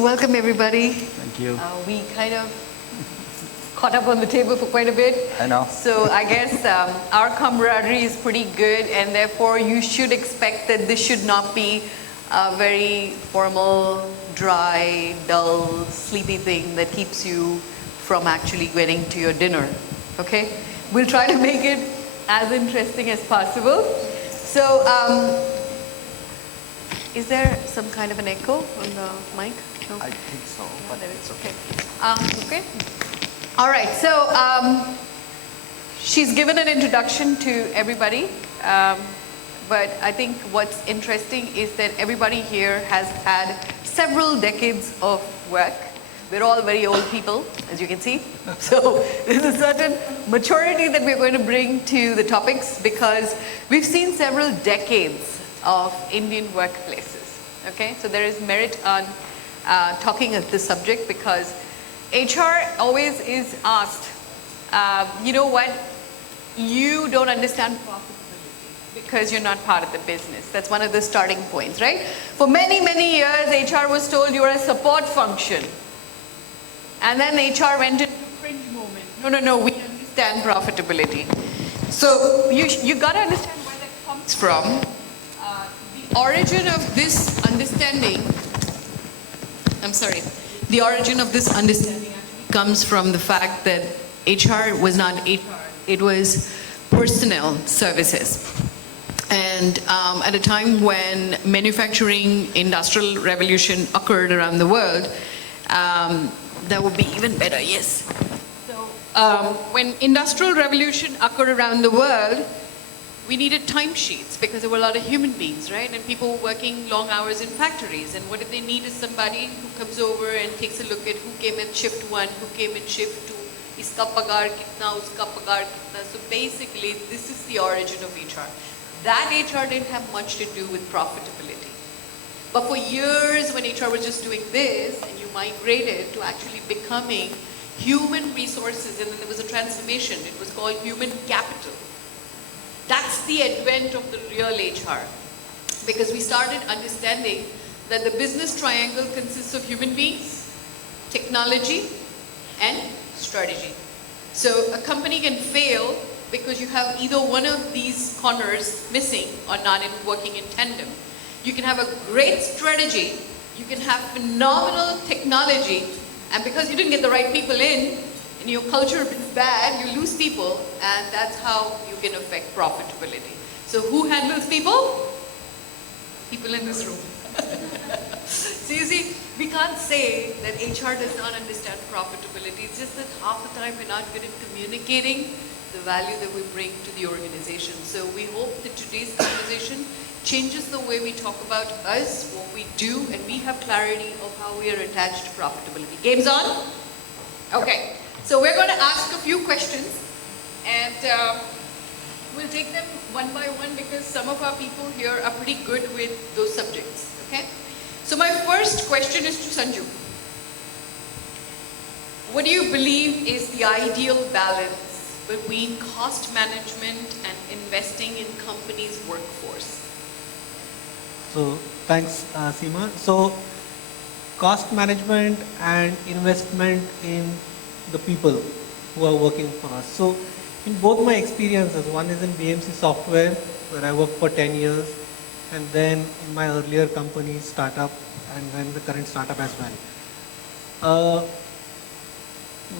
So welcome everybody. Thank you. We kind of caught up on the table for quite a bit. I know. So I guess our camaraderie is pretty good, and therefore you should expect that this should not be a very formal, dry, dull, sleepy thing that keeps you from actually getting to your dinner. Okay? We'll try to make it as interesting as possible. So is there some kind of an echo on the mic? No? I think so, but it's okay. Okay. All right. So she's given an introduction to everybody, but I think what's interesting is that everybody here has had several decades of work. We're all very old people, as you can see. So there's a certain maturity that we're going to bring to the topics because we've seen several decades of Indian workplaces. Okay, so there is merit on talking of this subject because HR always is asked, you know what, you don't understand profitability because you're not part of the business. That's one of the starting points, right? For many, many years, HR was told you're a support function. And then HR went into cringe moment. No, we understand profitability. So you got to understand where that comes from. The origin of this understanding, the origin of this understanding actually comes from the fact that HR was not HR, it was personnel services. And at a time when manufacturing industrial revolution occurred around the world, that would be even better, yes. So when industrial revolution occurred around the world, we needed timesheets because there were a lot of human beings, right? And people were working long hours in factories. And what they need is somebody who comes over and takes a look at who came in shift 1, who came in shift 2, iska pagar kitna, uska pagar kitna. So basically, this is the origin of HR. That HR didn't have much to do with profitability. But for years, when HR was just doing this, and you migrated to actually becoming human resources, and then there was a transformation. It was called human capital. That's the advent of the real HR. Because we started understanding that the business triangle consists of human beings, technology, and strategy. So a company can fail because you have either one of these corners missing or not working in tandem. You can have a great strategy, you can have phenomenal technology, and because you didn't get the right people in, and your culture is bad, you lose people, and that's how you can affect profitability. So who handles people? People in this room. So you see, we can't say that HR does not understand profitability. It's just that half the time we're not good at communicating the value that we bring to the organization. So we hope that today's conversation changes the way we talk about us, what we do, and we have clarity of how we are attached to profitability. Game's on? Okay. So we're going to ask a few questions, and we'll take them one by one because some of our people here are pretty good with those subjects. Okay? So my first question is to Sanju. What do you believe is the ideal balance between cost management and investing in companies' workforce? So thanks, Seema. So cost management and investment in the people who are working for us. So in both my experiences, one is in BMC Software, where I worked for 10 years, and then in my earlier company, startup, and then the current startup as well.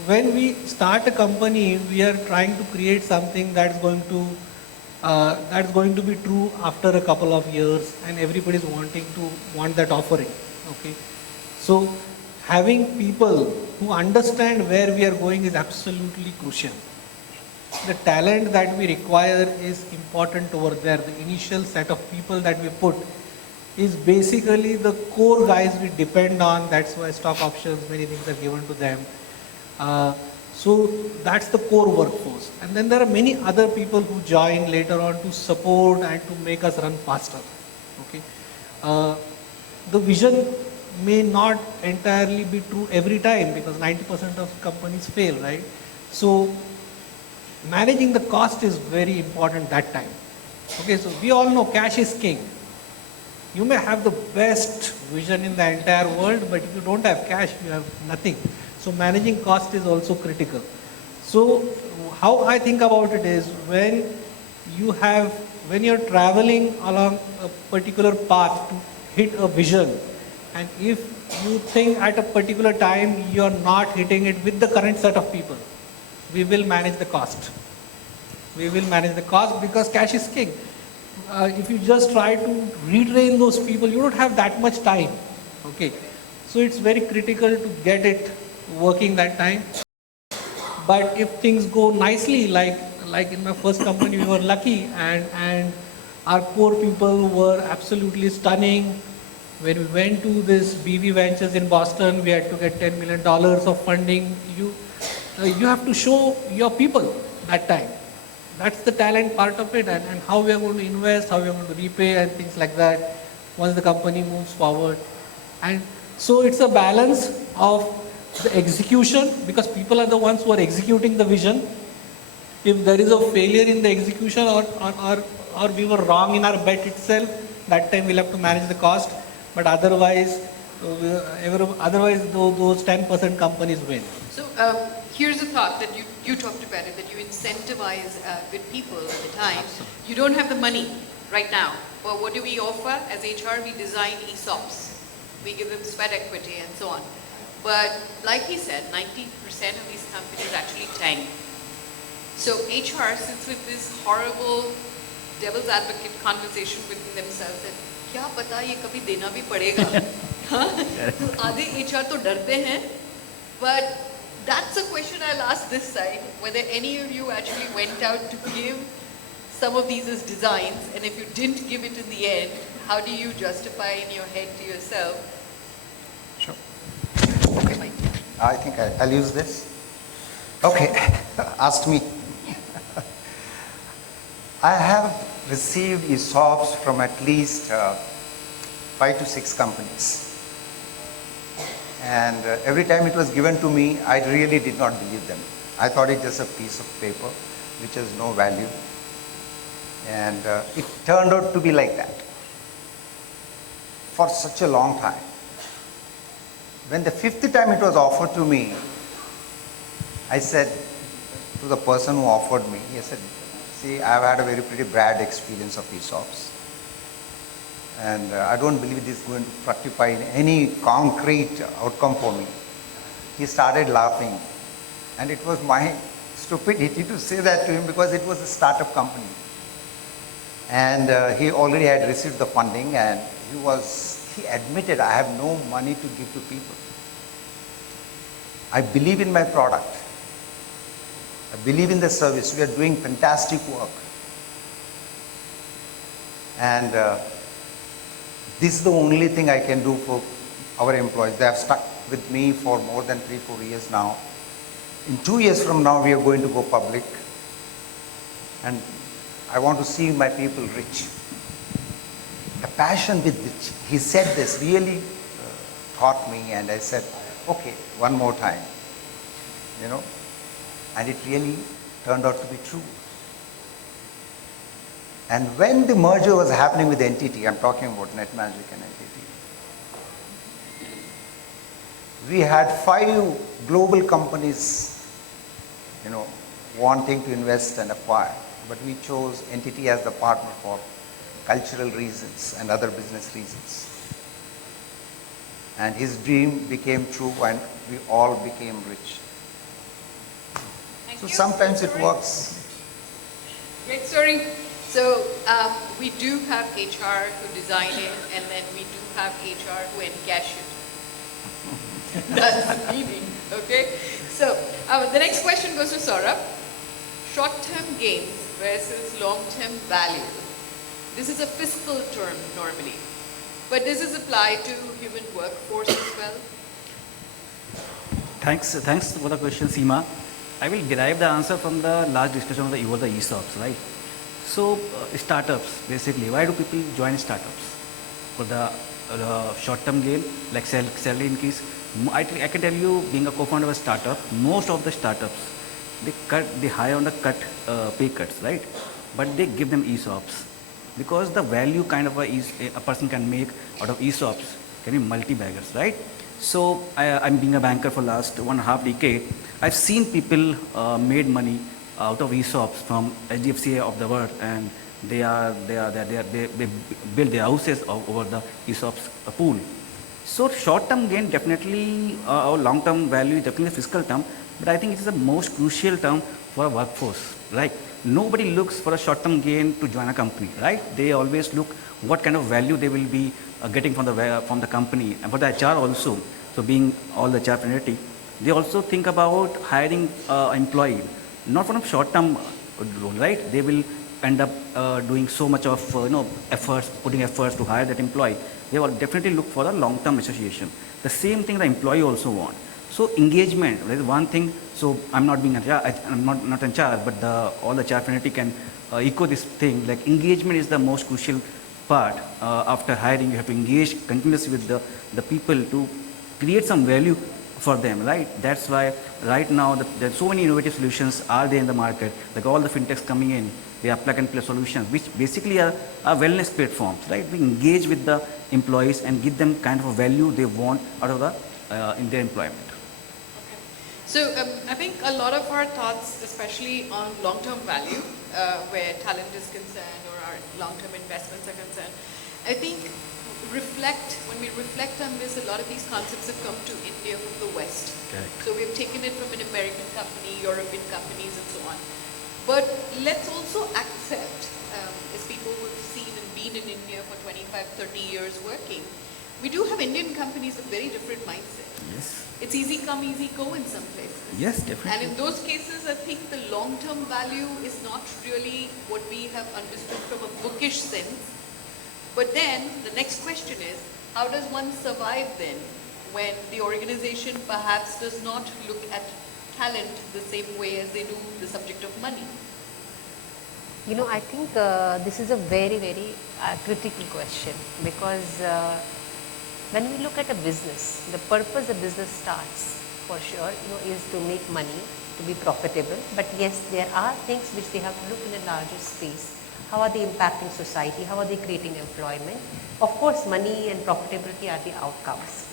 When we start a company, we are trying to create something that's going to be true after a couple of years, and everybody's want that offering. Okay, so having people who understand where we are going is absolutely crucial. The talent that we require is important over there. The initial set of people that we put is basically the core guys we depend on. That's why stock options, many things are given to them. So that's the core workforce. And then there are many other people who join later on to support and to make us run faster. Okay, the vision may not entirely be true every time because 90% of companies fail, right? So managing the cost is very important that time. Okay, so we all know cash is king. You may have the best vision in the entire world, but if you don't have cash, you have nothing. So managing cost is also critical. So how I think about it is when you're traveling along a particular path to hit a vision, and if you think at a particular time you're not hitting it with the current set of people, we will manage the cost. We will manage the cost because cash is king. If you just try to retrain those people, you don't have that much time. Okay, so it's very critical to get it working that time. But if things go nicely, like in my first company, we were lucky, and our core people were absolutely stunning. When we went to this BV Ventures in Boston, we had to get $10 million of funding. You have to show your people that time. That's the talent part of it, and how we are going to invest, how we are going to repay, and things like that once the company moves forward. And so it's a balance of the execution, because people are the ones who are executing the vision. If there is a failure in the execution, or we were wrong in our bet itself, that time we'll have to manage the cost. But otherwise, those 10% companies win. So here's a thought that you talked about it, that you incentivize good people at the time. You don't have the money right now. But what do we offer? As HR, we design ESOPs. We give them sweat equity and so on. But like he said, 90% of these companies actually tank. So HR sits with this horrible devil's advocate conversation within themselves that क्या पता ये कभी देना भी पड़ेगा. तो आधे HR तो डरते हैं. But that's a question I'll ask this side, whether any of you actually went out to give some of these as designs, and if you didn't give it in the end, how do you justify in your head to yourself? Sure. Okay. I think I'll use this. Okay. Asked me. I have received ESOPs from at least 5 to 6 companies. And every time it was given to me, I really did not believe them. I thought it just a piece of paper which has no value. And it turned out to be like that for such a long time. When the 5th time it was offered to me, I said to the person who offered me, he said, see, I've had a very pretty bad experience of ESOPs. And I don't believe this is going to fructify in any concrete outcome for me. He started laughing. And it was my stupidity to say that to him because it was a startup company. And he already had received the funding, and he admitted, I have no money to give to people. I believe in my product. I believe in the service. We are doing fantastic work. And this is the only thing I can do for our employees. They have stuck with me for more than 3-4 years now. In 2 years from now, we are going to go public. And I want to see my people rich. The passion with which he said this really caught me, and I said, okay, one more time, and it really turned out to be true. And when the merger was happening with NTT, I'm talking about NetMagic and NTT, we had 5 global companies, wanting to invest and acquire, but we chose NTT as the partner for cultural reasons and other business reasons. And his dream became true, and we all became rich. So sometimes it works. Great story. So we do have HR who design it, and then we do have HR who encash it. That's the meaning, okay? So the next question goes to Saurabh. Short-term gains versus long-term value. This is a fiscal term normally, but does this apply to human workforce as well? Thanks for the question, Seema. I will derive the answer from the last discussion of the ESOPs, right? So startups, basically, why do people join startups? For the short-term gain, like salary increase. I can tell you, being a co-founder of a startup, most of the startups, they hire on the pay cuts, right? But they give them ESOPs, because the value kind of a person can make out of ESOPs can be multi-baggers, right? So I'm being a banker for last 1.5 decade. I've seen people made money out of ESOPs from HDFC of the world, and they build their houses over the ESOPs pool. So short-term gain definitely, or long-term value is definitely a fiscal term, but I think it is the most crucial term for a workforce, right? Nobody looks for a short-term gain to join a company, right? They always look what kind of value they will be getting from the company, and for the HR also. So being all the HR fraternity, they also think about hiring employee, not from a short-term role, right? They will end up doing so much of putting efforts to hire that employee. They will definitely look for a long-term association. The same thing the employee also want. So engagement, that is one thing. So I'm not being I'm not in charge, but all the HR fraternity can echo this thing. Like engagement is the most crucial part. After hiring, you have to engage continuously with the people to create some value for them, right? That's why right now there are so many innovative solutions are there in the market. Like all the fintechs coming in, they are plug-and-play solutions, which basically are wellness platforms, right? We engage with the employees and give them kind of a value they want out of in their employment. So I think a lot of our thoughts, especially on long-term value, where talent is concerned or our long-term investments are concerned, I think when we reflect on this, a lot of these concepts have come to India from the West. Okay. So we've taken it from an American company, European companies, and so on. But let's also accept, as people who have seen and been in India for 25, 30 years working, we do have Indian companies with very different mindset. Yes. It's easy come, easy go in some places. Yes, definitely. And in those cases, I think the long-term value is not really what we have understood from a bookish sense. But then the next question is, how does one survive then when the organization perhaps does not look at talent the same way as they do the subject of money? You know, I think this is a very, very critical question, because when we look at a business, the purpose a business starts for sure, is to make money, to be profitable. But yes, there are things which they have to look in a larger space. How are they impacting society? How are they creating employment? Of course, money and profitability are the outcomes.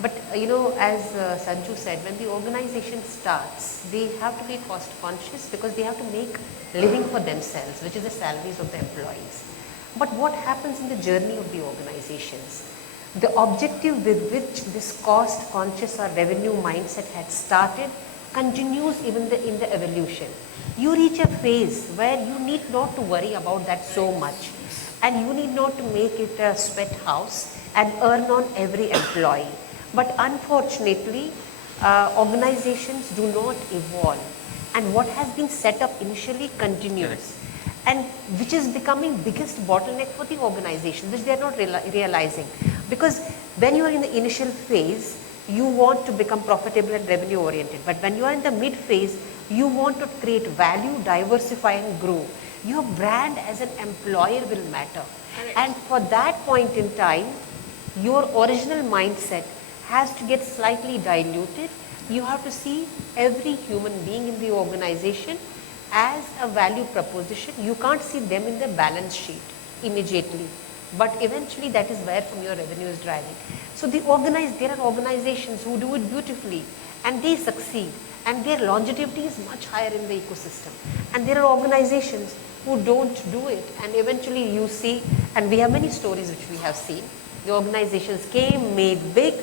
But as Sanju said, when the organization starts, they have to be cost conscious because they have to make living for themselves, which is the salaries of the employees. But what happens in the journey of the organizations? The objective with which this cost conscious or revenue mindset had started continues even in the evolution. You reach a phase where you need not to worry about that so much, and you need not to make it a sweat house and earn on every employee. But unfortunately, organizations do not evolve, and what has been set up initially continues, and which is becoming biggest bottleneck for the organization, which they are not realizing. Because when you are in the initial phase, you want to become profitable and revenue oriented. But when you are in the mid phase, you want to create value, diversify and grow. Your brand as an employer will matter. Correct. And for that point in time, your original mindset has to get slightly diluted. You have to see every human being in the organization as a value proposition. You can't see them in the balance sheet immediately, but eventually that is where from your revenue is driving. So there are organizations who do it beautifully and they succeed, and their longevity is much higher in the ecosystem. And there are organizations who don't do it, and eventually you see, and we have many stories which we have seen, the organizations came, made big,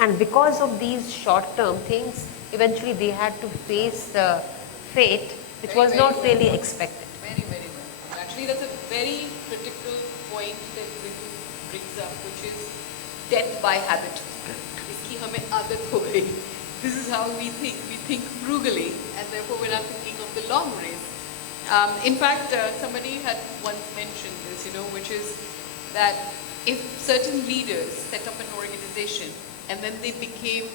and because of these short-term things, eventually they had to face the fate which was not really expected. Very, very well. Actually, that's a very critical point that Reetu brings up, which is death by habit. Iski hame aadat ho gayi. This is how we think. We think frugally, and therefore we're not thinking of the long race. In fact, somebody had once mentioned this, which is that if certain leaders set up an organization and then they became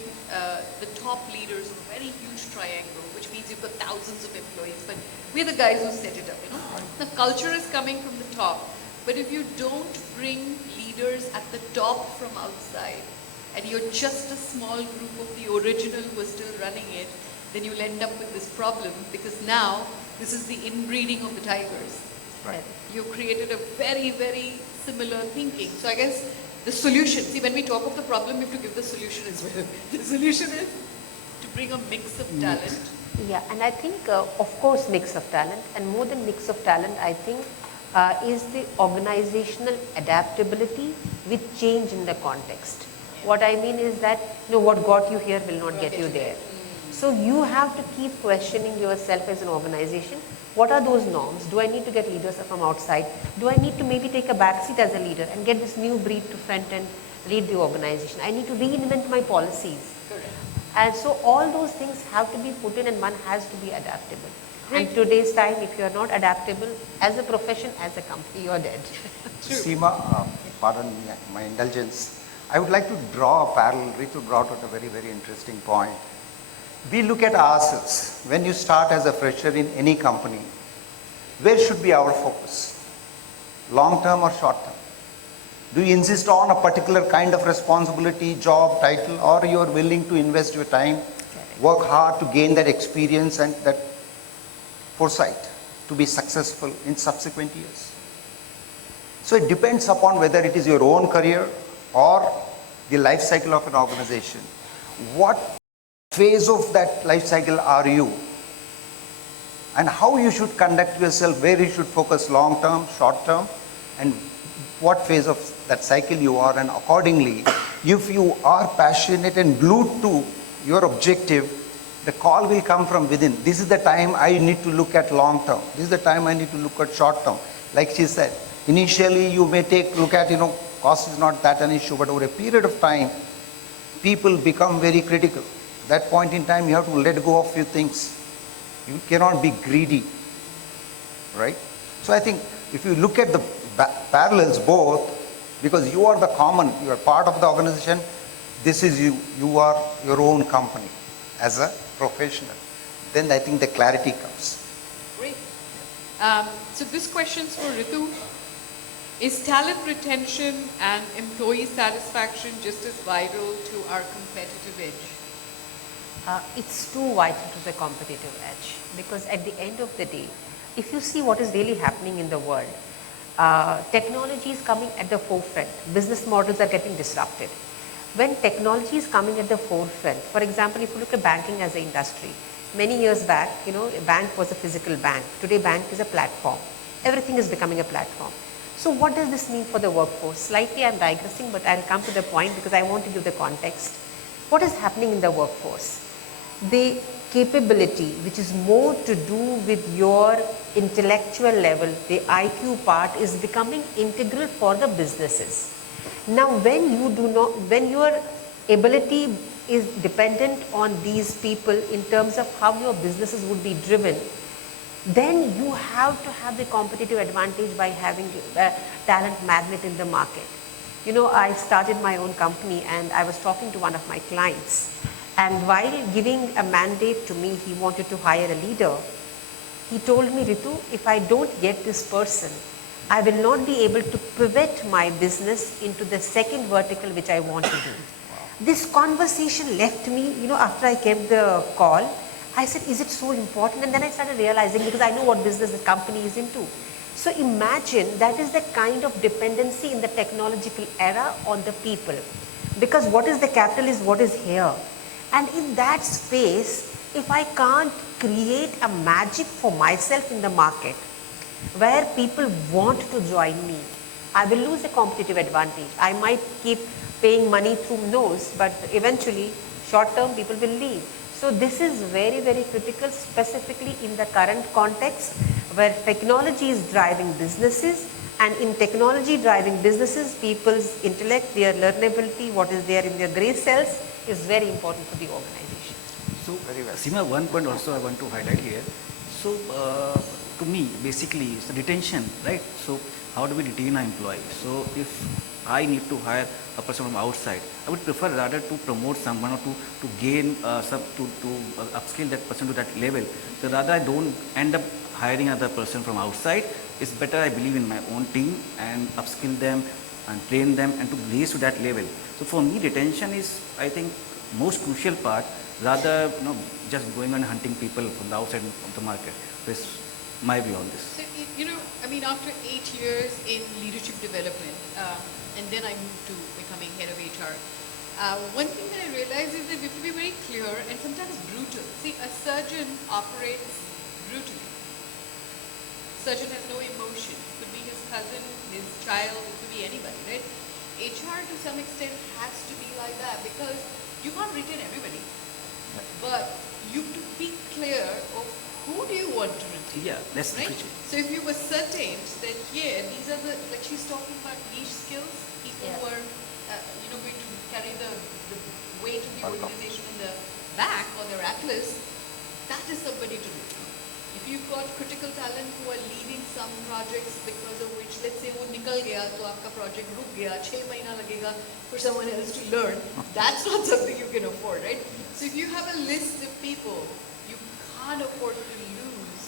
the top leaders of a very huge triangle, which means you've got thousands of employees, but we're the guys who set it up, The culture is coming from the top, but if you don't bring leaders at the top from outside, and you're just a small group of the original who are still running it, then you'll end up with this problem, because now this is the inbreeding of the tigers. Right. You created a very, very similar thinking. So I guess the solution. See, when we talk of the problem, we have to give the solution as well. The solution is to bring a mix of talent. Yeah, and I think, of course, mix of talent, and more than mix of talent, I think, is the organizational adaptability with change in the context. What I mean is that, what got you here will not get you there. So you have to keep questioning yourself as an organization. What are those norms? Do I need to get leaders from outside? Do I need to maybe take a backseat as a leader and get this new breed to front and lead the organization? I need to reinvent my policies. Correct. And so all those things have to be put in, and one has to be adaptable. And today's time, if you are not adaptable as a profession, as a company, you are dead. Seema, pardon me, my indulgence. I would like to draw a parallel. Reetu brought out a very, very interesting point. We look at ourselves. When you start as a fresher in any company, where should be our focus? Long term or short term? Do you insist on a particular kind of responsibility, job, title, or you are willing to invest your time, work hard to gain that experience and that foresight to be successful in subsequent years? So it depends upon whether it is your own career or the life cycle of an organization. What phase of that life cycle are you? And how you should conduct yourself, where you should focus long term, short term, and what phase of that cycle you are, and accordingly, if you are passionate and glued to your objective, the call will come from within. This is the time I need to look at long term. This is the time I need to look at short term. Like she said, initially you may look at, cost is not that an issue, but over a period of time, people become very critical. That point in time, you have to let go of few things. You cannot be greedy, right? So I think if you look at the parallels both, because you are the common, you are part of the organization, this is you, you are your own company as a professional. Then I think the clarity comes. Great. So this question's for Reetu. Is talent retention and employee satisfaction just as vital to our competitive edge? It's too vital to the competitive edge, because at the end of the day, if you see what is really happening in the world, technology is coming at the forefront. Business models are getting disrupted. When technology is coming at the forefront, for example, if you look at banking as an industry, many years back, a bank was a physical bank. Today, bank is a platform. Everything is becoming a platform. So what does this mean for the workforce? Slightly I'm digressing, but I'll come to the point because I want to give the context. What is happening in the workforce? The capability, which is more to do with your intellectual level, the IQ part, is becoming integral for the businesses. Now, when your ability is dependent on these people in terms of how your businesses would be driven, then you have to have the competitive advantage by having a talent magnet in the market. I started my own company and I was talking to one of my clients, and while giving a mandate to me, he wanted to hire a leader. He told me, Reetu, if I don't get this person, I will not be able to pivot my business into the second vertical which I want to do. This conversation left me, after I kept the call, I said, is it so important? And then I started realizing, because I know what business the company is into. So imagine that is the kind of dependency in the technological era on the people. Because what is the capital is what is here. And in that space, if I can't create a magic for myself in the market, where people want to join me, I will lose a competitive advantage. I might keep paying money through nose, but eventually, short term, people will leave. So this is very, very critical, specifically in the current context, where technology is driving businesses, and in technology driving businesses, people's intellect, their learnability, what is there in their grey cells, is very important for the organization. So, Seema, one point also I want to highlight here. So, to me, basically, it's retention, right? So, how do we retain our employee? So, if I need to hire a person from outside, I would prefer rather to promote someone or to gain upskill that person to that level. So, rather I don't end up hiring another person from outside. It's better I believe in my own team and upskill them and train them and to raise to that level. So, for me, retention is, I think, most crucial part, rather just going and hunting people from the outside of the market. So my view on this. So, I mean, after 8 years in leadership development, and then I moved to becoming head of HR, one thing that I realized is that we have to be very clear and sometimes brutal. See, a surgeon operates brutally. Surgeon has no emotion. It could be his cousin, his child, it could be anybody, right? HR to some extent has to be like that because you can't retain everybody. But you have to be clear of who do you want to retain. Yeah, that's right? the So if you ascertained that here, these are the, like she's talking about niche skills, people who are, going to carry the weight of the organization in the back or their atlas, that is somebody to retain. If you've got critical talent who are leading some projects because of which, let's say, वो निकल गया तो आपका project रुक गया, 6 महीना लगेगा for someone else to learn, that's not something you can afford, right? So if you have a list of people you can't afford to lose,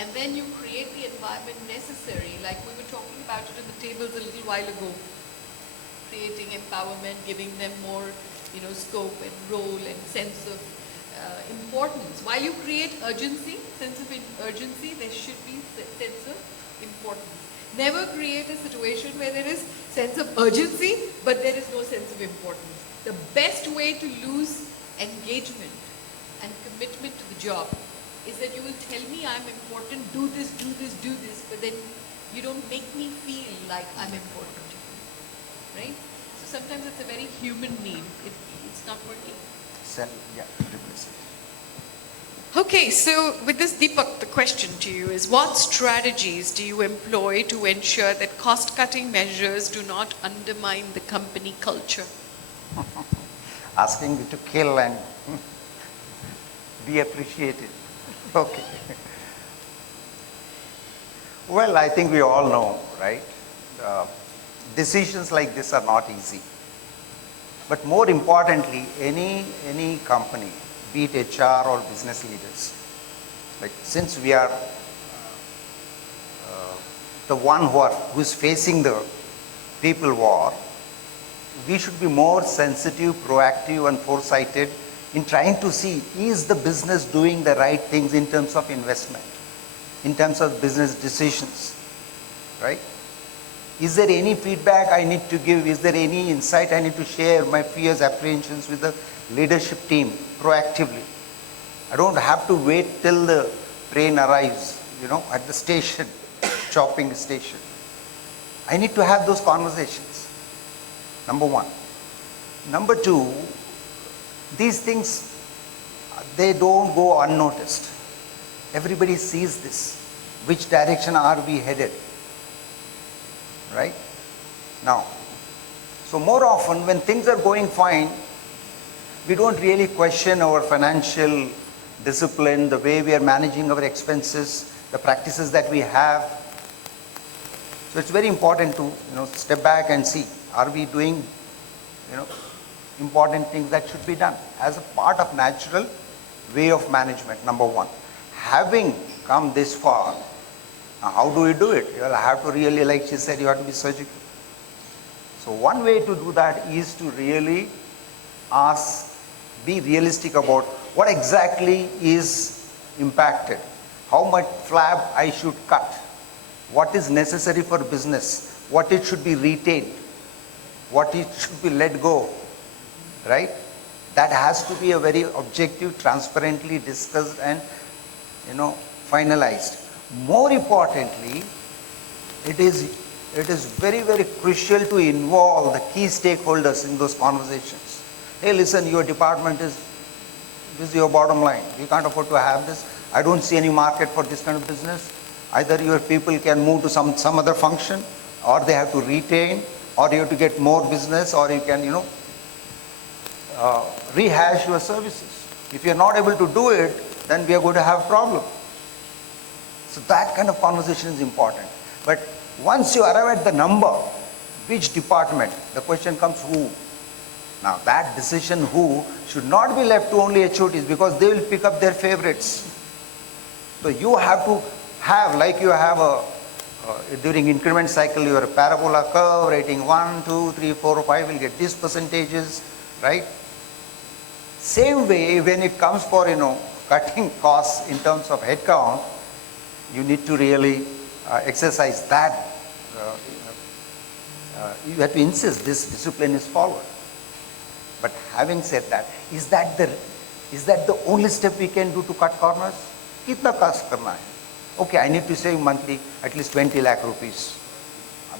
and then you create the environment necessary, like we were talking about it in the tables a little while ago, creating empowerment, giving them more, scope and role and sense of importance. While you create urgency, sense of urgency, there should be sense of importance. Never create a situation where there is sense of urgency, but there is no sense of importance. The best way to lose engagement and commitment to the job is that you will tell me I'm important, do this, but then you don't make me feel like I'm important to you, right? So sometimes it's a very human need. It's not working. Replace it. Okay, so with this, Deepak, the question to you is, what strategies do you employ to ensure that cost-cutting measures do not undermine the company culture? Asking me to kill and be appreciated. Okay. Well, I think we all know, right? Decisions like this are not easy. But more importantly, any company, be it HR or business leaders, like since we are the one who is facing the people war, we should be more sensitive, proactive and foresighted in trying to see, is the business doing the right things in terms of investment, in terms of business decisions, right? Is there any feedback I need to give? Is there any insight I need to share my fears, apprehensions with the leadership team proactively? I don't have to wait till the train arrives, at the station, chopping station. I need to have those conversations. Number one. Number two, these things, they don't go unnoticed. Everybody sees this. Which direction are we headed? Right? Now, so more often when things are going fine, we don't really question our financial discipline, the way we are managing our expenses, the practices that we have. So it's very important to step back and see, are we doing important things that should be done as a part of natural way of management, number one. Having come this far, now how do we do it? You'll have to really, like she said, you have to be surgical. So one way to do that is to really ask, be realistic about what exactly is impacted, how much flab I should cut, what is necessary for business, what it should be retained, what it should be let go, right? That has to be a very objective, transparently discussed and finalized. More importantly, it is very, very crucial to involve the key stakeholders in those conversations. Hey, listen, your department this is your bottom line. We can't afford to have this. I don't see any market for this kind of business. Either your people can move to some other function, or they have to retain, or you have to get more business, or you can, rehash your services. If you're not able to do it, then we are going to have a problem. So that kind of conversation is important. But once you arrive at the number, which department, the question comes who. Now that decision who should not be left to only HODs, because they will pick up their favorites. So you have to have, like you have during increment cycle, your parabola curve, rating 1, 2, 3, 4, 5 will get these percentages, right? Same way when it comes for, cutting costs in terms of headcount, you need to really exercise that. You have to insist this discipline is followed. But having said that, is that the only step we can do to cut corners? Kitna cost karna hai? Okay, I need to save monthly at least 20 lakh rupees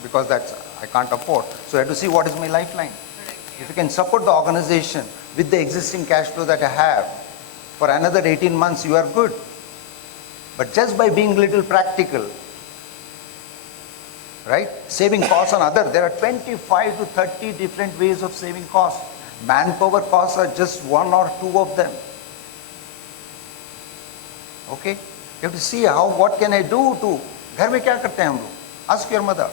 because that's I can't afford. So I have to see what is my lifeline. If you can support the organization with the existing cash flow that I have for another 18 months, you are good. But just by being little practical, right? Saving costs on other, there are 25 to 30 different ways of saving costs. Manpower costs are just one or two of them. Okay? You have to see what can I do to, घर में क्या करते हैं हम लोग? Ask your mother,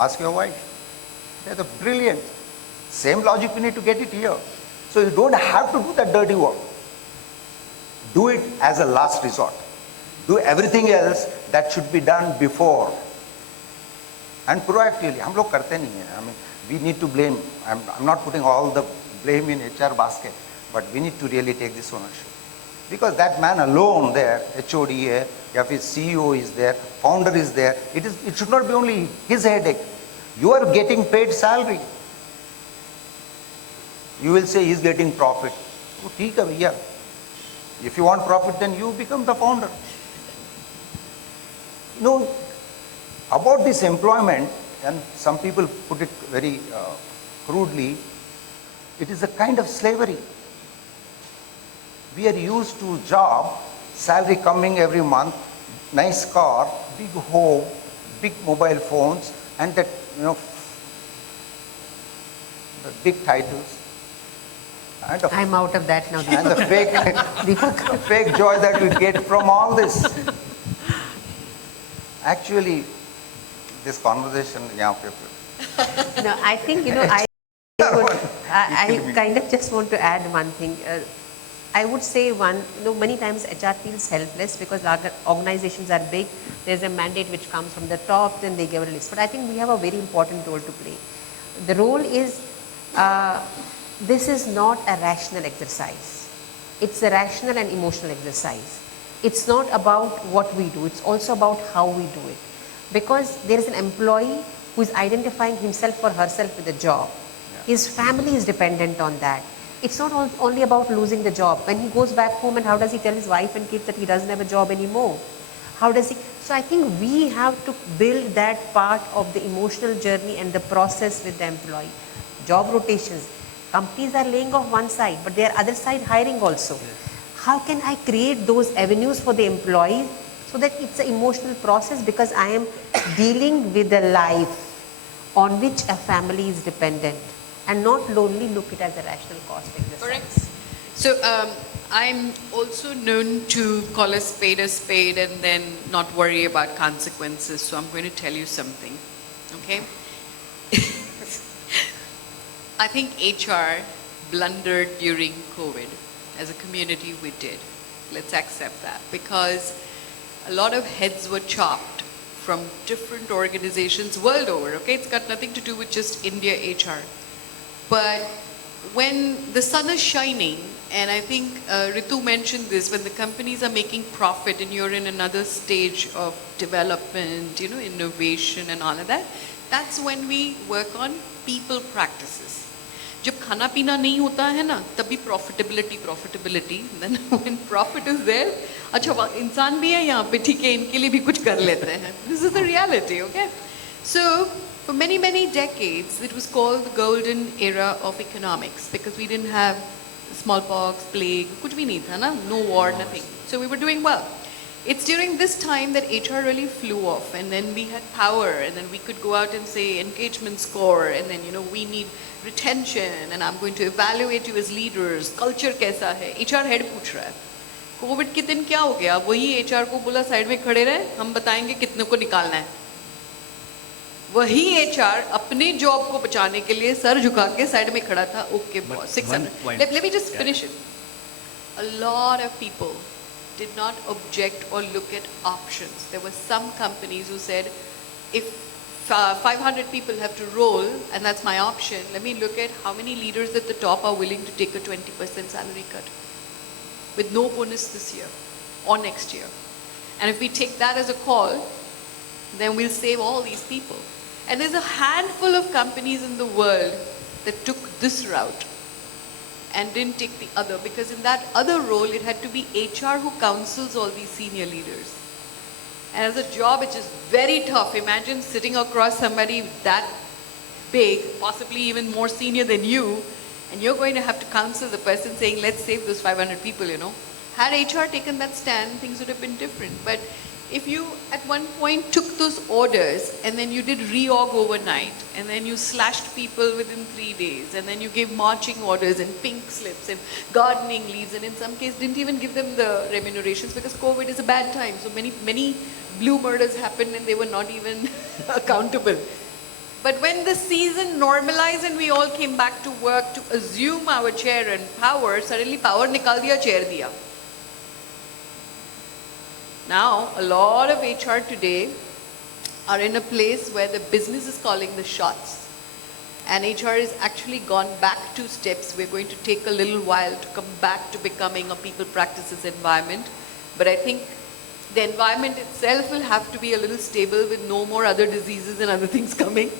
ask your wife. They're brilliant. Same logic we need to get it here. So you don't have to do that dirty work. Do it as a last resort. Do everything else that should be done before. And proactively, हम लोग करते नहीं हैं. I mean, we need to blame. I'm not putting all the blame in HR basket, but we need to really take this ownership. Because that man alone there, HOD है, या फिर CEO is there, founder is there, it should not be only his headache. You are getting paid salary. You will say he's getting profit. Oh, ठीक है भैया. If you want profit, then you become the founder. You know, about this employment, and some people put it very crudely, it is a kind of slavery. We are used to job, salary coming every month, nice car, big home, big mobile phones, and that, the big titles. And I'm out of that now. and the fake joy that we get from all this. Actually, this conversation, No, I think, I kind of just want to add one thing. I would say many times HR feels helpless because organizations are big. There's a mandate which comes from the top, then they give a list. But I think we have a very important role to play. The role is, this is not a rational exercise. It's a rational and emotional exercise. It's not about what we do, it's also about how we do it. Because there is an employee who is identifying himself or herself with a job. His family is dependent on that. It's not only about losing the job. When he goes back home, and how does he tell his wife and kids that he doesn't have a job anymore? How does he? So I think we have to build that part of the emotional journey and the process with the employee. Job rotations. Companies are laying off one side, but their other side hiring also. Yes. How can I create those avenues for the employee so that it's an emotional process, because I am dealing with a life on which a family is dependent, and not only look it as a rational cost exercise. Correct. So I'm also known to call a spade and then not worry about consequences. So I'm going to tell you something, okay? I think HR blundered during COVID. As a community, we did. Let's accept that, because a lot of heads were chopped from different organizations world over, okay? It's got nothing to do with just India HR. But when the sun is shining, and I think Reetu mentioned this, when the companies are making profit and you're in another stage of development, innovation and all of that, that's when we work on people practices. जब खाना पीना नहीं होता है ना, तभी profitability, then when profit is there, अच्छा इंसान भी है यहाँ पे, ठीक है, इनके लिए भी कुछ कर लेते हैं. This is the reality, okay? So for many decades, it was called the golden era of economics, because we didn't have smallpox, plague, कुछ भी नहीं था ना, no war, nothing. So we were doing well. It's during this time that HR really flew off, and then we had power, and then we could go out and say engagement score, and then we need retention, and I'm going to evaluate you as leaders. Culture कैसा है? HR head पूछ रहा है. Covid के दिन क्या हो गया? वही HR को बोला साइड में खड़े रहे, हम बताएंगे कितनों को निकालना है. वही HR अपने जॉब को बचाने के लिए सर झुका के साइड में खड़ा था. Okay, boss, 600. Let me just finish it. A lot of people did not object or look at options. There were some companies who said, if 500 people have to roll, and that's my option, let me look at how many leaders at the top are willing to take a 20% salary cut with no bonus this year or next year. And if we take that as a call, then we'll save all these people. And there's a handful of companies in the world that took this route and didn't take the other, because in that other role, it had to be HR who counsels all these senior leaders. And as a job, it's just very tough. Imagine sitting across somebody that big, possibly even more senior than you, and you're going to have to counsel the person saying, let's save those 500 people, you know. Had HR taken that stand, things would have been different. But if you at one point took those orders and then you did reorg overnight, and then you slashed people within 3 days, and then you gave marching orders and pink slips and gardening leaves, and in some cases didn't even give them the remunerations because COVID is a bad time. So many blue murders happened and they were not even accountable. But when the season normalized and we all came back to work to assume our chair and power, suddenly power nikal diya, chair diya. Now, a lot of HR today are in a place where the business is calling the shots. And HR has actually gone back 2 steps. We're going to take a little while to come back to becoming a people practices environment. But I think the environment itself will have to be a little stable with no more other diseases and other things coming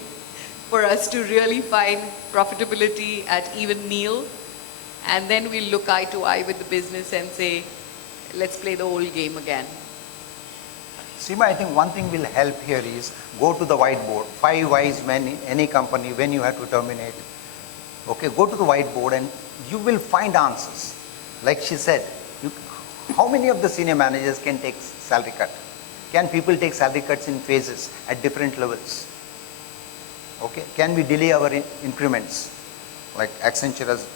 for us to really find profitability at even kneel. And then we'll look eye to eye with the business and say, let's play the old game again. Seema, I think one thing will help here is go to the whiteboard. 5 whys when any company, when you have to terminate. Okay, go to the whiteboard and you will find answers. Like she said, how many of the senior managers can take salary cut? Can people take salary cuts in phases at different levels? Okay, can we delay our increments? Like Accenture has,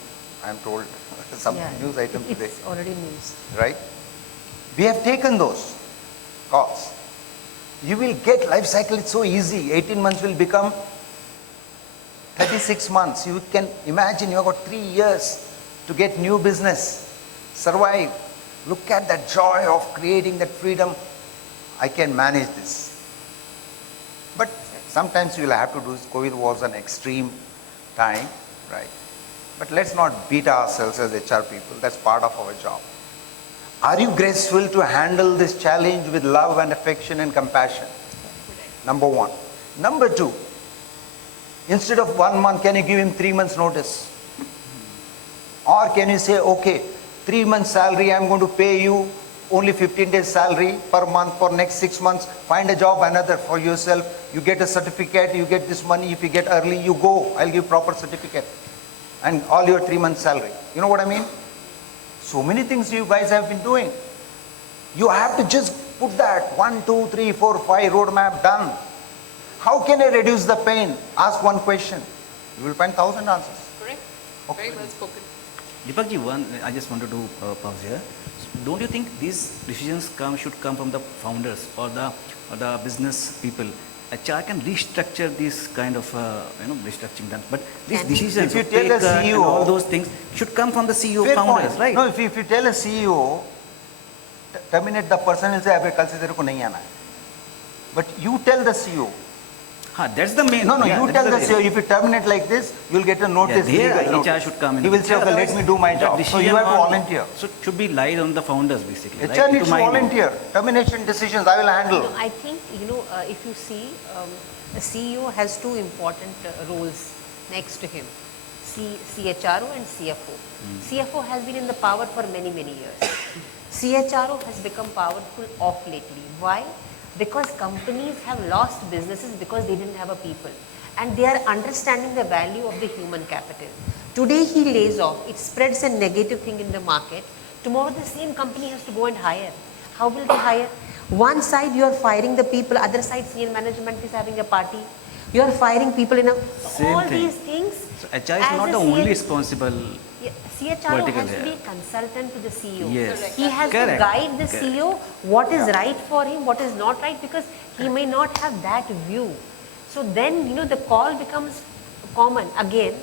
I am told, some news item today. It's already news. Right? We have taken those calls. You will get life cycle, it's so easy. 18 months will become 36 months. You can imagine you have got 3 years to get new business, survive. Look at that joy of creating that freedom. I can manage this. But sometimes you will have to do this. COVID was an extreme time, right? But let's not beat ourselves as HR people. That's part of our job. Are you graceful to handle this challenge with love and affection and compassion? Number 1. Number 2, instead of 1 month, can you give him 3 months notice? Or can you say, okay, 3 months salary, I'm going to pay you only 15 days salary per month for next 6 months. Find a job, another for yourself. You get a certificate, you get this money. If you get early, you go. I'll give proper certificate. And all your 3 months salary. You know what I mean? So many things you guys have been doing. You have to just put that 1, 2, 3, 4, 5 roadmap done. How can I reduce the pain? Ask one question. You will find 1,000 answers. Correct? Okay. Very well spoken. Deepak ji, I just wanted to pause here. Don't you think these decisions should come from the founders or the business people? HR can restructure this kind of restructuring done, but these decisions, if you tell a CEO, and all those things should come from the CEO fair founders, point. right? No, if you tell a CEO, terminate the person, he'll say, "Abhi, kal se tere ko nahi aana hai." But you tell the CEO. That's the main. No, you tell the CEO, if you terminate like this, you'll get a notice. Yeah, legal HR notice. should come in. He will say, okay, let me do my job. So you have to volunteer. So it should be lied on the founders basically. HR right? needs to volunteer. Termination decisions, I will handle. I think, if you see, a CEO has 2 important roles next to him, CHRO and CFO. CFO has been in the power for many, many years. CHRO has become powerful of lately. Why? Because companies have lost businesses because they didn't have a people. And they are understanding the value of the human capital. Today he lays off, it spreads a negative thing in the market. Tomorrow the same company has to go and hire. How will they hire? One side you are firing the people, other side senior management is having a party. You are firing people in all thing. These things. So HR is not the only responsible. CHRO vertical has to be here. a consultant to the CEO. Yes. He has to guide the CEO what is right for him, what is not right, because he may not have that view. So then, the call becomes common. Again,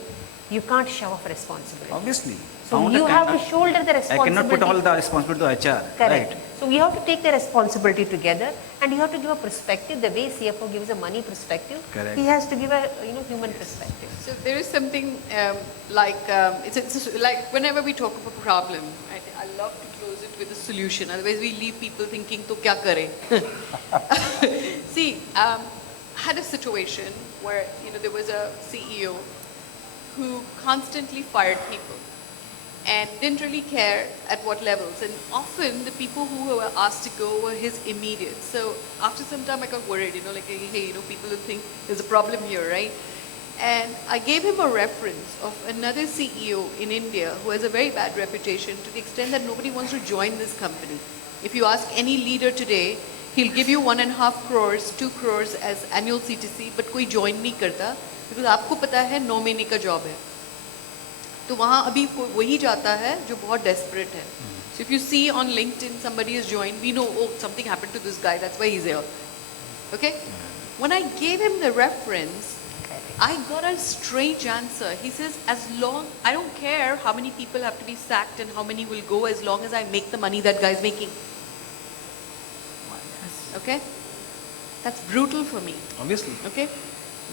you can't shove off responsibility. Obviously. So you have to shoulder the responsibility. I cannot put all the responsibility to HR. Correct. Right? So we have to take the responsibility together, and you have to give a perspective. The way CFO gives a money perspective, Correct. he has to give a human perspective. So there is something like it's like whenever we talk of a problem, right, I love to close it with a solution. Otherwise, we leave people thinking, "To kya kare?" See, I had a situation where there was a CEO who constantly fired people and didn't really care at what levels. And often the people who were asked to go were his immediate. So after some time, I got worried. Like, hey, people will think there's a problem here, right? And I gave him a reference of another CEO in India who has a very bad reputation to the extent that nobody wants to join this company. If you ask any leader today, he'll give you 1.5 crores, 2 crores as annual CTC, but कोई join नहीं करता because आपको पता है 9 महीने का job है. तो वहाँ अभी वही जाता है जो बहुत desperate है. So if you see on LinkedIn somebody has joined, we know, oh, something happened to this guy, that's why he's here. Okay? When I gave him the reference, I got a strange answer. He says, I don't care how many people have to be sacked and how many will go as long as I make the money that guy's making. Okay? That's brutal for me. Obviously. Okay?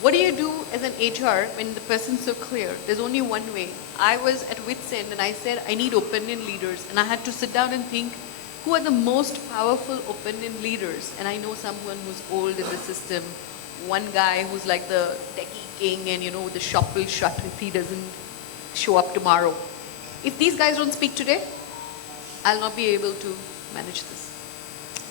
What do you do as an HR when the person's so clear? There's only one way. I was at wit's end and I said, I need opinion leaders. And I had to sit down and think, who are the most powerful opinion leaders? And I know someone who's old in the system. One guy who's like the techie king and the shop will shut if he doesn't show up tomorrow. If these guys don't speak today, I'll not be able to manage this.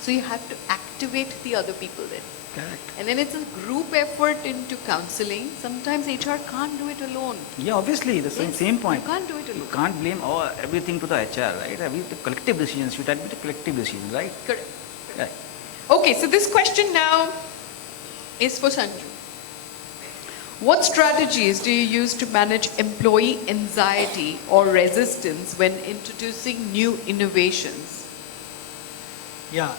So you have to activate the other people then. Correct. And then it's a group effort into counseling. Sometimes HR can't do it alone. Yeah, obviously, the same point. You can't do it alone. You can't blame everything to the HR, right? The collective decisions should be the collective decisions, right? Correct. Right. Okay, so this question now is for Sanju. What strategies do you use to manage employee anxiety or resistance when introducing new innovations? Yeah.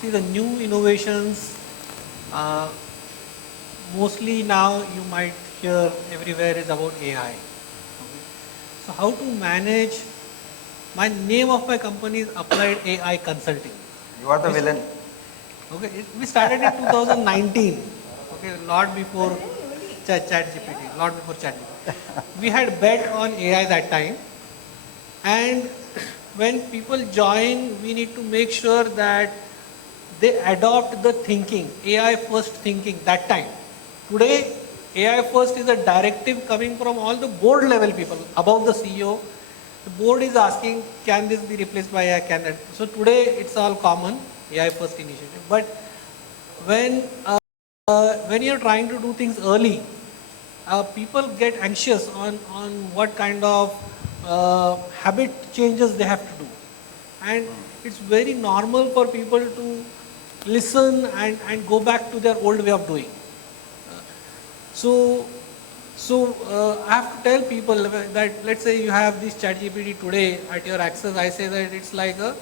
See, the new innovations, mostly now you might hear everywhere is about AI. Okay. So how to manage, my name of my company is Applied AI Consulting. You are the villain. Okay, we started in 2019, okay, lot before ChatGPT, lot before ChatGPT. We had bet on AI that time, and when people join, we need to make sure that they adopt the thinking, AI first thinking that time. Today, AI first is a directive coming from all the board level people above the CEO. The board is asking, can this be replaced by AI? Can that? So today it's all common, AI first initiative. But when you're trying to do things early, people get anxious on what kind of habit changes they have to do. And it's very normal for people to listen and go back to their old way of doing. So I have to tell people that, let's say you have this ChatGPT today at your access, I say that it's like a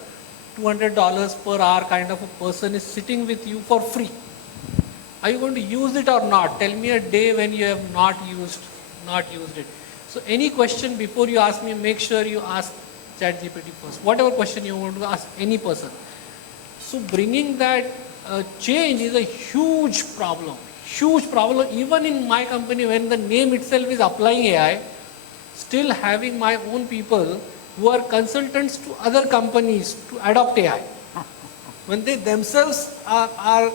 $200 per hour kind of a person is sitting with you for free. Are you going to use it or not? Tell me a day when you have not used it. So any question before you ask me, make sure you ask ChatGPT first. Whatever question you want to ask any person. So bringing that change is a huge problem. Huge problem. Even in my company, when the name itself is applying AI, still having my own people who are consultants to other companies to adopt AI. When they themselves are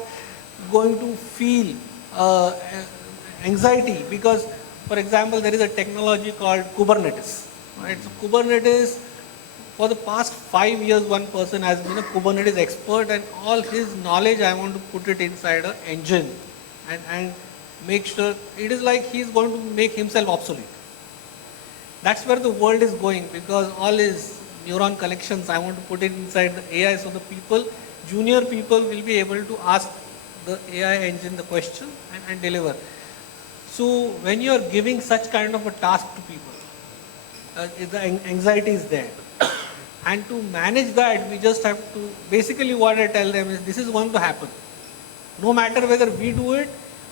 going to feel anxiety because, for example, there is a technology called Kubernetes. Right? So Kubernetes, for the past 5 years, one person has been a Kubernetes expert, and all his knowledge I want to put it inside an engine and make sure it is like he is going to make himself obsolete. That's where the world is going, because all his neuron collections I want to put it inside the AI, so the people, junior people will be able to ask the AI engine the question and deliver. So when you are giving such kind of a task to people, the anxiety is there. And to manage that, we just have to, basically what I tell them is, this is going to happen. No matter whether we do it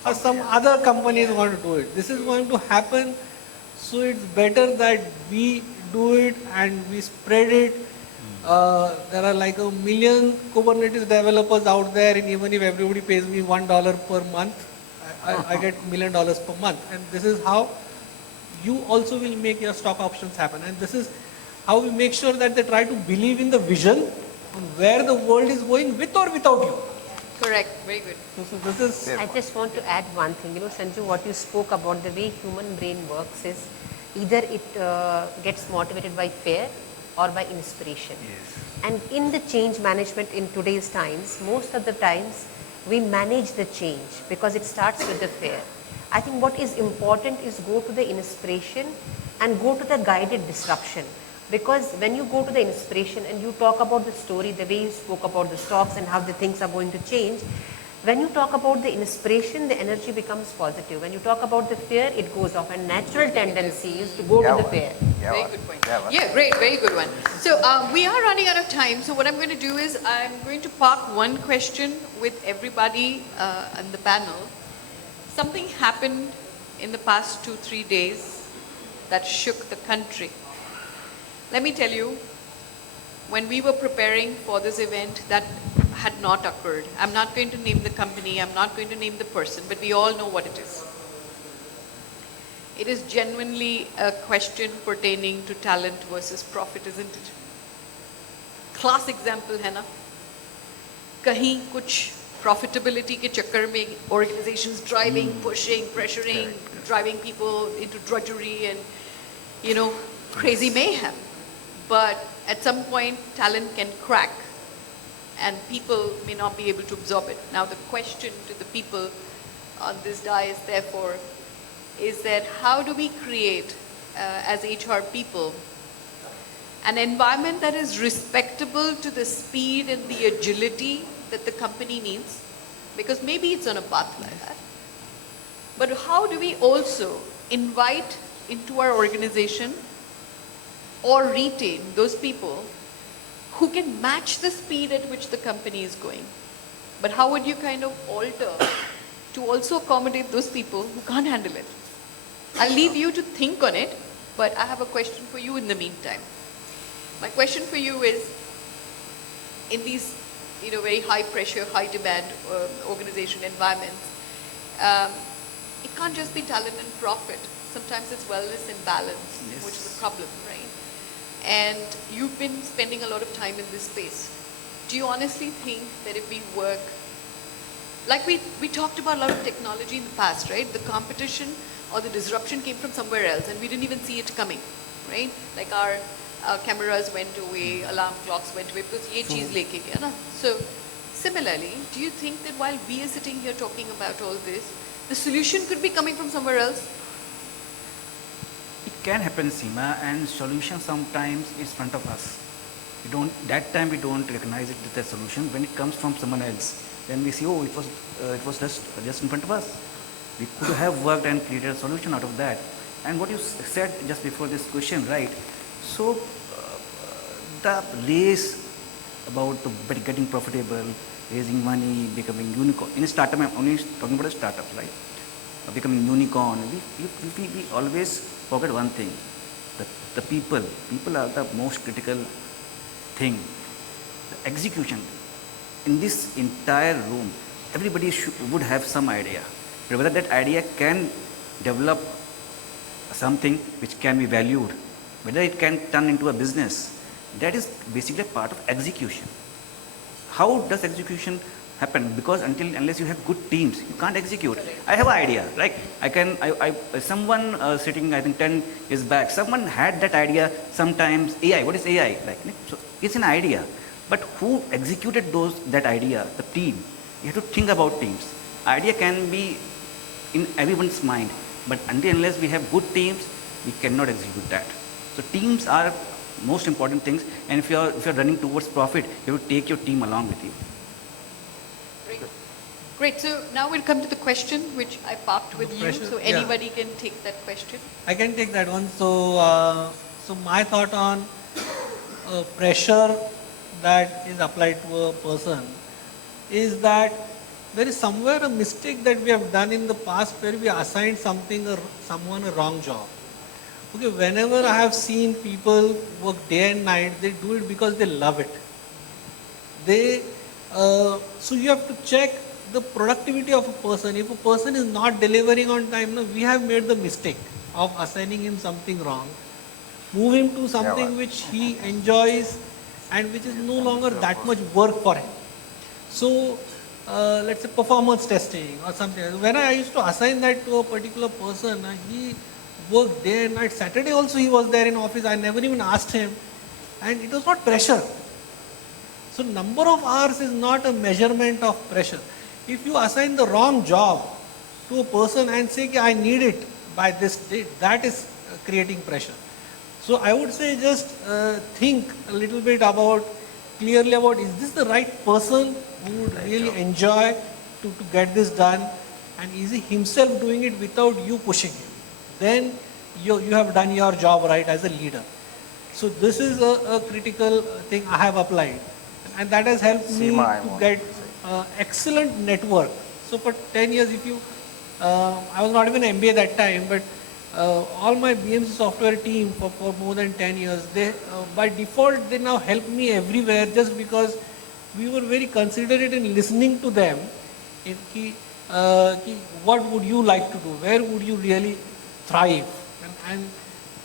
or some other company is going to do it. This is going to happen, so it's better that we do it and we spread it. There are like 1 million Kubernetes developers out there, and even if everybody pays me $1 per month, I get $1 million per month. And this is how you also will make your stock options happen. And this is how we make sure that they try to believe in the vision on where the world is going with or without you. Correct, very good. So this is, I just want to add one thing. Sanju, what you spoke about, the way human brain works is either it gets motivated by fear or by inspiration. Yes. And in the change management in today's times, most of the times we manage the change because it starts with the fear. I think what is important is go to the inspiration and go to the guided disruption. Because when you go to the inspiration and you talk about the story, the way you spoke about the stocks and how the things are going to change, when you talk about the inspiration, the energy becomes positive. When you talk about the fear, it goes off. And natural tendency is to go to the fear. Very good point. Yeah, great, very good one. So we are running out of time. So what I'm going to do is I'm going to park one question with everybody on the panel. Something happened in the past 2-3 days that shook the country. Let me tell you, when we were preparing for this event, that had not occurred. I'm not going to name the company, I'm not going to name the person, but we all know what it is. It is genuinely a question pertaining to talent versus profit, isn't it? Class example है ना? कहीं कुछ profitability के चक्कर में organizations driving, pushing, pressuring, driving people into drudgery and crazy mayhem. But at some point, talent can crack and people may not be able to absorb it. Now the question to the people on this dais, therefore, is that how do we create, as HR people, an environment that is respectable to the speed and the agility that the company needs? Because maybe it's on a path like that. But how do we also invite into our organization or retain those people who can match the speed at which the company is going? But how would you kind of alter to also accommodate those people who can't handle it? I'll leave you to think on it, but I have a question for you in the meantime. My question for you is, in these very high pressure, high demand organization environments, it can't just be talent and profit. Sometimes it's wellness and balance, Yes. which is a problem, right? And you've been spending a lot of time in this space. Do you honestly think that if we work, like we talked about a lot of technology in the past, right? The competition or the disruption came from somewhere else and we didn't even see it coming, right? Like our cameras went away, alarm clocks went away because ye cheez leke gaya na. So similarly, do you think that while we are sitting here talking about all this, the solution could be coming from somewhere else? It can happen, Seema, and solution sometimes is front of us. That time we don't recognize it as a solution. When it comes from someone else, then we see, oh, it was just in front of us. We could have worked and created a solution out of that. And what you said just before this question, right? So the race about getting profitable, raising money, becoming unicorn. In a startup, I'm only talking about a startup, right? Becoming unicorn. We always forget one thing. The people. People are the most critical thing. The execution. In this entire room, everybody would have some idea. But whether that idea can develop something which can be valued, whether it can turn into a business, that is basically a part of execution. How does execution happen? Because unless you have good teams, you can't execute. I have an idea, right? Someone sitting, I think 10 years back, someone had that idea sometimes, AI, what is AI? So it's an idea. But who executed that idea? The team. You have to think about teams. Idea can be in everyone's mind, but unless we have good teams, we cannot execute that. So teams are most important things, and if you're running towards profit, you have to take your team along with you. Great. So now we'll come to the question which I parked with you. Pressure, So anybody can take that question. I can take that one. So my thought on pressure that is applied to a person is that there is somewhere a mistake that we have done in the past where we assigned someone a wrong job. Okay, whenever I have seen people work day and night, they do it because they love it. So you have to check the productivity of a person. If a person is not delivering on time, we have made the mistake of assigning him something wrong. move him to something well. which he enjoys and which is no longer that much work for him. So, let's say performance testing or something. When I used to assign that to a particular person, he worked day and night. Saturday also he was there in office. I never even asked him, and it was not pressure. So, number of hours is not a measurement of pressure. If you assign the wrong job to a person and say, I need it by this date, that is creating pressure. So I would say just think a little bit clearly about, is this the right person who would really enjoy to get this done, and is he himself doing it without you pushing him? Then you have done your job right as a leader. So this is a critical thing I have applied, and that has helped me Seema, to get excellent network. So for 10 years, I was not even an MBA that time, but all my BMC software team for more than 10 years, they by default they now help me everywhere, just because we were very considerate in listening to them. What would you like to do? Where would you really thrive?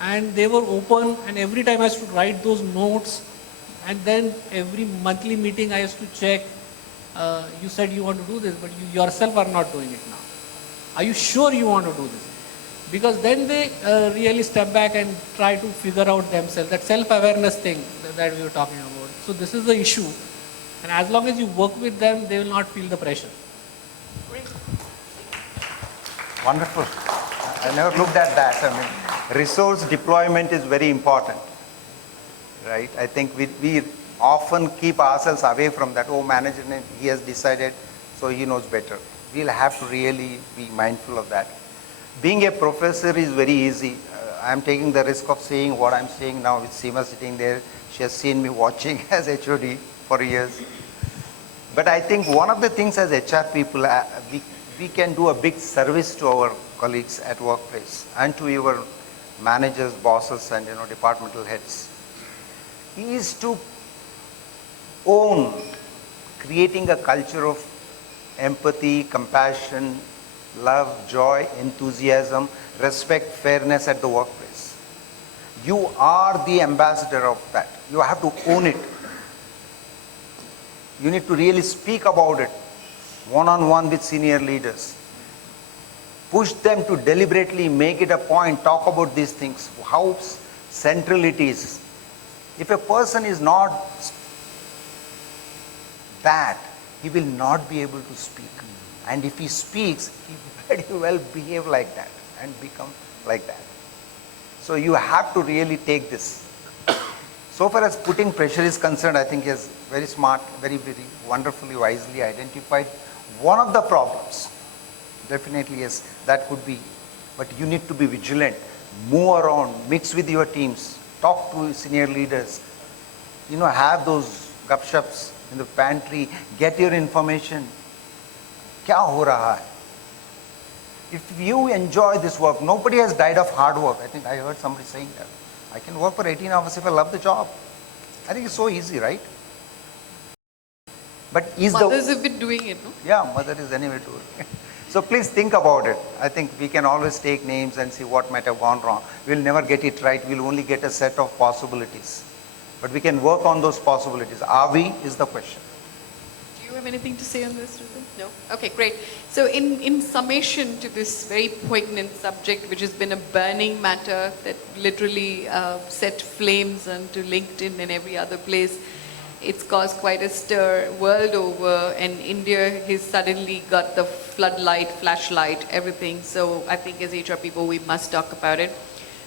And they were open, and every time I used to write those notes, and then every monthly meeting I used to check, you said you want to do this, but you yourself are not doing it now. Are you sure you want to do this? Because then they really step back and try to figure out themselves, that self-awareness thing that we were talking about. So this is the issue, and as long as you work with them, they will not feel the pressure. Wonderful. I never looked at that. I mean, resource deployment is very important, right? I think we often keep ourselves away from that. Oh, manager, he has decided, so he knows better. We'll have to really be mindful of that. Being a professor is very easy. I'm taking the risk of saying what I'm saying now with Seema sitting there. She has seen me watching as HOD for years. But I think one of the things as HR people, we can do a big service to our colleagues at workplace and to your managers, bosses, and departmental heads, is to own creating a culture of empathy, compassion, love, joy, enthusiasm, respect, fairness at the workplace. You are the ambassador of that. You have to own it. You need to really speak about it one-on-one with senior leaders. Push them to deliberately make it a point, talk about these things, how central it is. If a person is not that, he will not be able to speak. And if he speaks, he very well behave like that and become like that. So you have to really take this. So far as putting pressure is concerned, I think he is very smart, very, very wonderfully, wisely identified one of the problems. Definitely, yes, that could be. But you need to be vigilant, move around, mix with your teams, talk to senior leaders, have those gupshups in the pantry, get your information. Kya ho raha hai? If you enjoy this work, nobody has died of hard work. I think I heard somebody saying that. I can work for 18 hours if I love the job. I think it's so easy, right? But Mothers have been doing it, no? Yeah, mother is anyway doing it. So please think about it. I think we can always take names and see what might have gone wrong. We'll never get it right. We'll only get a set of possibilities. But we can work on those possibilities. Are we is the question. Do you have anything to say on this, Reetu? No? Okay, great. So in summation to this very poignant subject, which has been a burning matter that literally set flames onto LinkedIn and every other place, it's caused quite a stir world over, and India has suddenly got the floodlight, flashlight, everything. So I think as HR people, we must talk about it.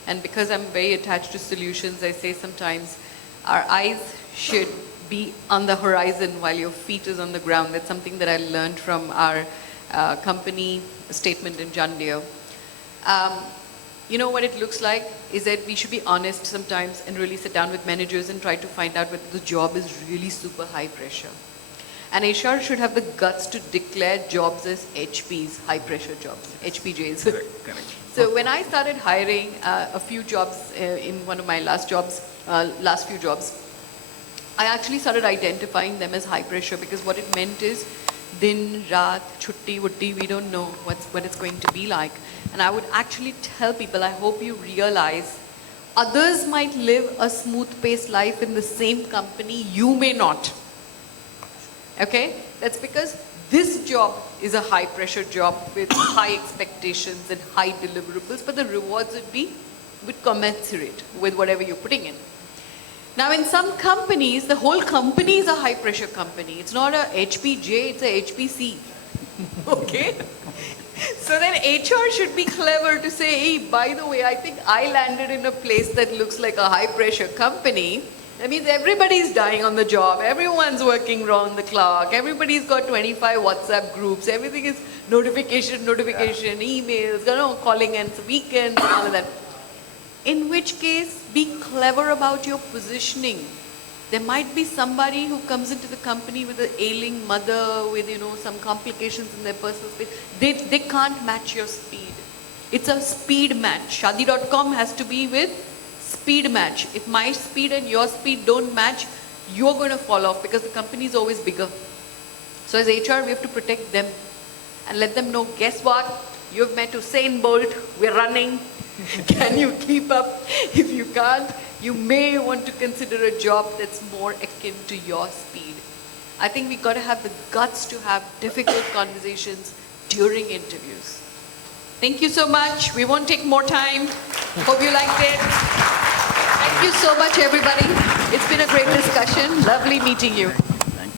And because I'm very attached to solutions, I say sometimes our eyes should be on the horizon while your feet is on the ground. That's something that I learned from our company statement in Jandia. You know what it looks like is that we should be honest sometimes and really sit down with managers and try to find out whether the job is really super high pressure. And HR should have the guts to declare jobs as HPs, high pressure jobs, HPJs. Correct. So when I started hiring a few jobs in one of my last few jobs, I actually started identifying them as high pressure, because what it meant is din, raat, chutti, wutti, we don't know what it's going to be like. And I would actually tell people, I hope you realize Others might live a smooth-paced life in the same company, you may not. Okay? That's because this job is a high-pressure job with high expectations and high deliverables, but the rewards would commensurate with whatever you're putting in. Now, in some companies, the whole company is a high-pressure company. It's not a HPJ, it's a HPC. Okay? So then HR should be clever to say, hey, by the way, I think I landed in a place that looks like a high-pressure company. That means everybody's dying on the job. Everyone's working round the clock. Everybody's got 25 WhatsApp groups. Everything is notification, emails, calling and weekends and all of that. In which case, be clever about your positioning. There might be somebody who comes into the company with an ailing mother, with some complications in their personal space. They can't match your speed. It's a speed match. Shadi.com has to be with speed match. If my speed and your speed don't match, you're going to fall off because the company is always bigger. So as HR, we have to protect them and let them know, guess what? You've met Usain Bolt. We're running. Can you keep up? If you can't, you may want to consider a job that's more akin to your speed. I think we've got to have the guts to have difficult conversations during interviews. Thank you so much. We won't take more time. Hope you liked it. Thank you so much, everybody. It's been a great discussion. Lovely meeting you.